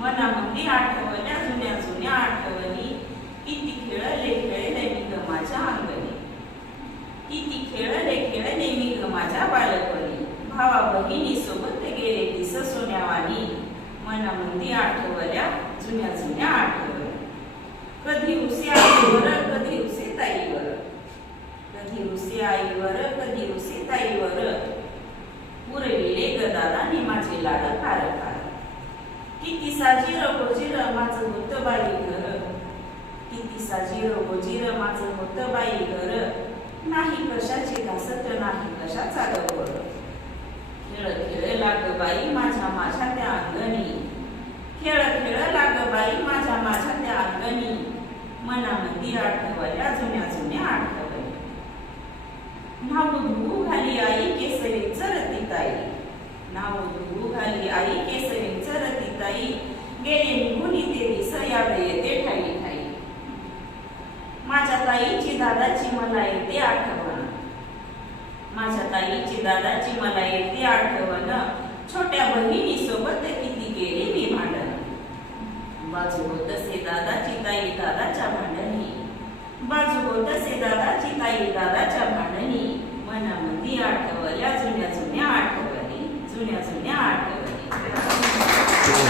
मनामध्ये आठवल्या जुन्या जुन्या आठवणी. किती खेळले खेळ नेमी ग माझ्या अंगणी. किती खेळले खेळ नेमी ग माझ्या बालपणी. भावा बहिणी सोबत गेले दिस सोन्यावानी. मनामध्ये आठवल्या जुन्या जुन्या आठवणी. कधी उसे आईवर कधी उसे ताईवर. कधी उसे आईवर कधी उसे ताईवर. पुरविले गदादाने माझे लाड कारका फार किती रमाचं गोजीर माझं होतं बाई घर किती साजीर गोजीर माझं होतं बाई घर नाही कशाचे घासत नाही कशाचा गवळ खेळ खेळ लाग बाई माझ्या माझ्या त्या अंगणी खेळ खेळ लाग बाई माझ्या माझ्या त्या अंगणी मनामध्ये आठवल्या जुन्या जुन्या आठवणी नाव धू घाली आई ताईची दादाची मला येते आठवण. माझ्या ताईची दादाची मला येते आठवण. छोट्या बहिणी सोबत किती गेले मी भांडण. बाजू होत असे दादाची ताई दादाच्या भांडणी. बाजू होत असे दादाची ताई दादाच्या भांडणी. मनामध्ये आठवल्या जुन्या जुन्या आठवणी जुन्या जुन्या आठवणी. हो,